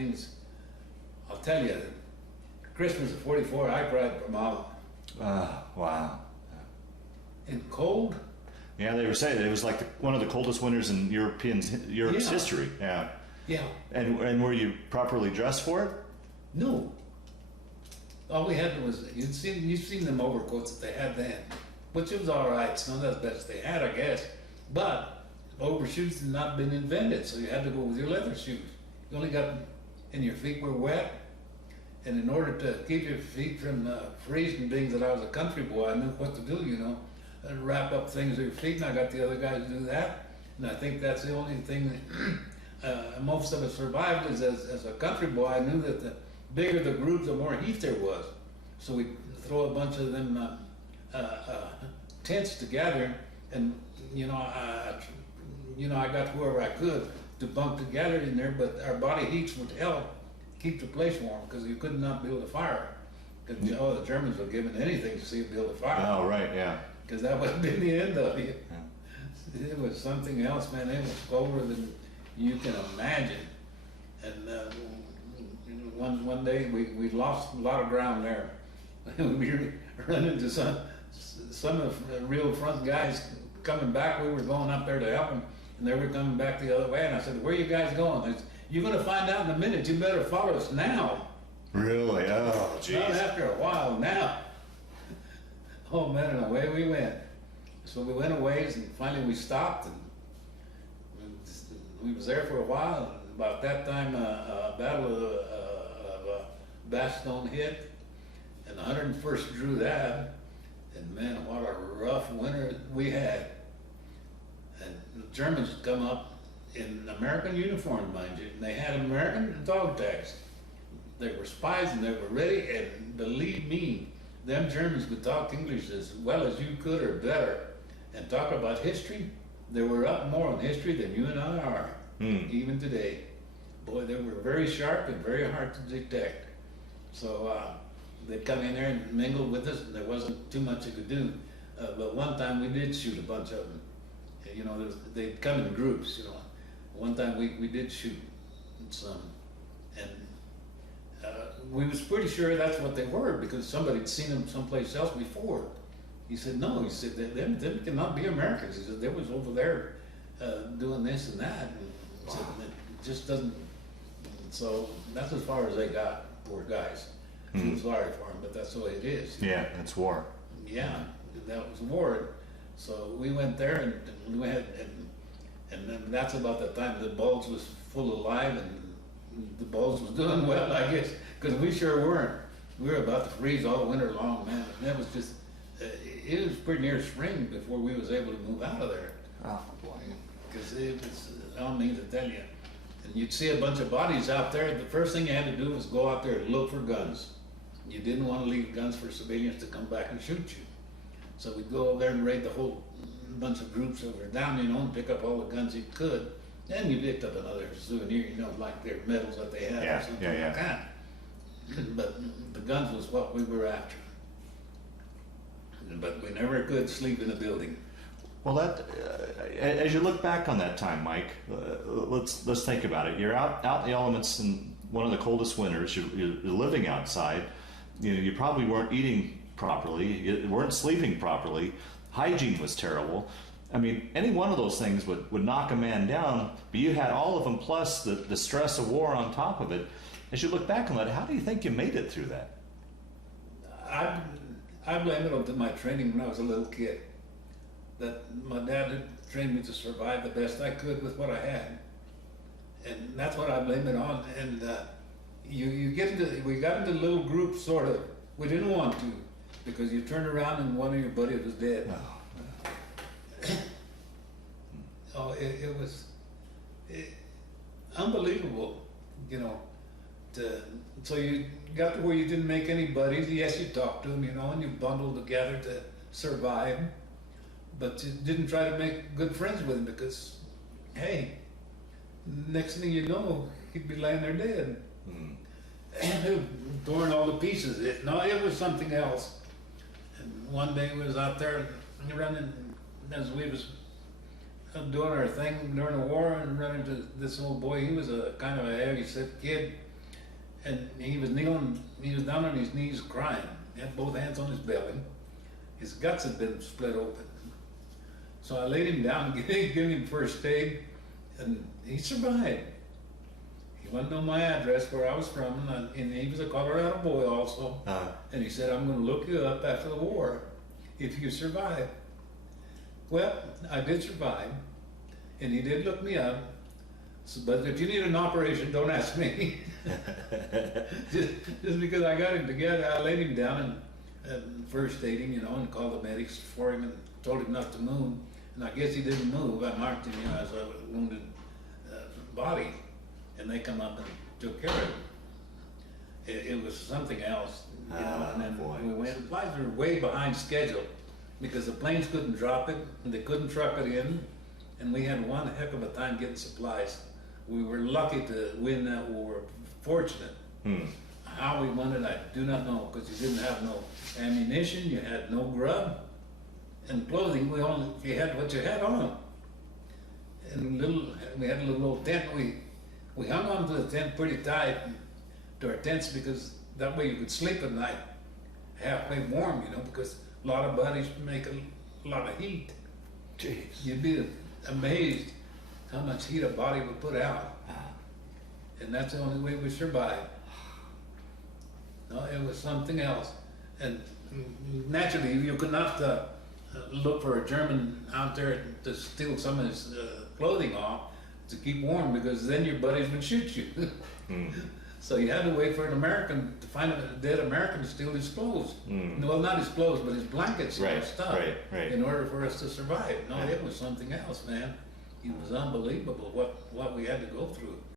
things, I'll tell you, Christmas of '44, I cried for Mama. Wow. In cold? Yeah, they were saying it was like one of the coldest winters in Europe's history. Yeah. Yeah. And were you properly dressed for it? No. All we had was, you've seen them overcoats that they had then, which was all right. It's not as best they had, I guess. But overshoes had not been invented, so you had to go with your leather shoes. You only got, and your feet were wet. And in order to keep your feet from freezing, being that I was a country boy, I knew what to do, you know. I'd wrap up things with your feet, and I got the other guys to do that. And I think that's the only thing that most of us survived is as a country boy, I knew that the bigger the groups, the more heat there was. So we'd throw a bunch of them tents together, and I got whoever I could to bunk together in there, but our body heats would help keep the place warm, because you could not build a fire. Because the Germans would give it anything to see you build a fire. Oh, right, yeah. Because that would have been the end of it. Yeah. It was something else, man. It was colder than you can imagine. And one day we lost a lot of ground there. We ran into some of the real front guys coming back. We were going up there to help them, and they were coming back the other way. And I said, "Where are you guys going?" They said, "You're going to find out in a minute. You better follow us now." Really? Oh, geez. Not after a while, now. Oh man, and away we went. So we went a ways, and finally we stopped, and we was there for a while. And about that time, Battle of Bastogne hit, and the 101st drew that. And man, what a rough winter we had. And the Germans would come up in American uniforms, mind you, and they had American dog tags. They were spies, and they were ready, and believe me, them Germans could talk English as well as you could or better, and talk about history. They were up more on history than you and I are, even today. Boy, they were very sharp and very hard to detect. So they'd come in there and mingle with us, and there wasn't too much they could do. But one time we did shoot a bunch of them. You know, they'd come in groups, you know. One time we did shoot some, and we was pretty sure that's what they were, because somebody had seen them someplace else before. He said, "No," he said, "Them cannot be Americans." He said, "They was over there doing this and that." And he said, "It just doesn't." So that's as far as they got, poor guys. I'm sorry for them, but that's the way it is. Yeah, it's war. Yeah, that was war. So we went there, and we had, and then that's about the time the Bulge was full alive, and the Bulge was doing well, I guess, because we sure weren't. We were about to freeze all winter long, man. And that was just, it was pretty near spring before we was able to move out of there. Oh, boy. Because it was, I don't mean to tell you. And you'd see a bunch of bodies out there. The first thing you had to do was go out there and look for guns. You didn't want to leave guns for civilians to come back and shoot you. So we'd go over there and raid the whole bunch of groups over down, you know, and pick up all the guns you could. Then you picked up another souvenir, you know, like their medals that they had or something like that. But the guns was what we were after. But we never could sleep in a building. Well, that as you look back on that time, Mike, let's think about it. You're out in the elements in one of the coldest winters. You're living outside. You know, you probably weren't eating properly. You weren't sleeping properly. Hygiene was terrible. I mean, any one of those things would knock a man down, but you had all of them plus the stress of war on top of it. As you look back on that, how do you think you made it through that? I blame it on my training when I was a little kid. That my dad had trained me to survive the best I could with what I had. And that's what I blame it on. And we got into little groups, sort of. We didn't want to, because you turned around and one of your buddies was dead. Oh, it was unbelievable, you know. So you got to where you didn't make any buddies. Yes, you talked to them, you know, and you bundled together to survive. But you didn't try to make good friends with him, because, hey, next thing you know, he'd be laying there dead. And torn all to pieces. It was something else. And one day we was out there running, as we was doing our thing during the war, and running into this old boy. He was a kind of a heavy-set kid, And he was kneeling, he was down on his knees crying. He had both hands on his belly. His guts had been split open. So I laid him down, gave him first aid, and he survived. He wanted to know my address, where I was from, and he was a Colorado boy also. And he said, I'm going to look you up after the war if you survive. Well, I did survive, and he did look me up. So, but if you need an operation, don't ask me. just because I got him together, I laid him down and first aid him, and called the medics for him and told him not to move. And I guess he didn't move. I marked him, as a wounded body, and they come up and took care of him. It was something else, and then we went. Flights were way behind schedule because the planes couldn't drop it, and they couldn't truck it in, and we had one heck of a time getting supplies. We were lucky to win that war, fortunate. How we won it, I do not know, because you didn't have no ammunition, you had no grub, and clothing, you had what you had on. And we had a little old tent, we hung on to the tent pretty tight, to our tents, because that way you could sleep at night, halfway warm, because a lot of bodies make a lot of heat. Jeez. You'd be amazed how much heat a body would put out. And that's the only way we survived. No, it was something else. And naturally, you could not look for a German out there to steal some of his clothing off to keep warm, because then your buddies would shoot you. So you had to wait for an American, to find a dead American to steal his clothes. Well, not his clothes, but his blankets and stuff, in order for us to survive. No, it was something else, man. It was unbelievable what we had to go through.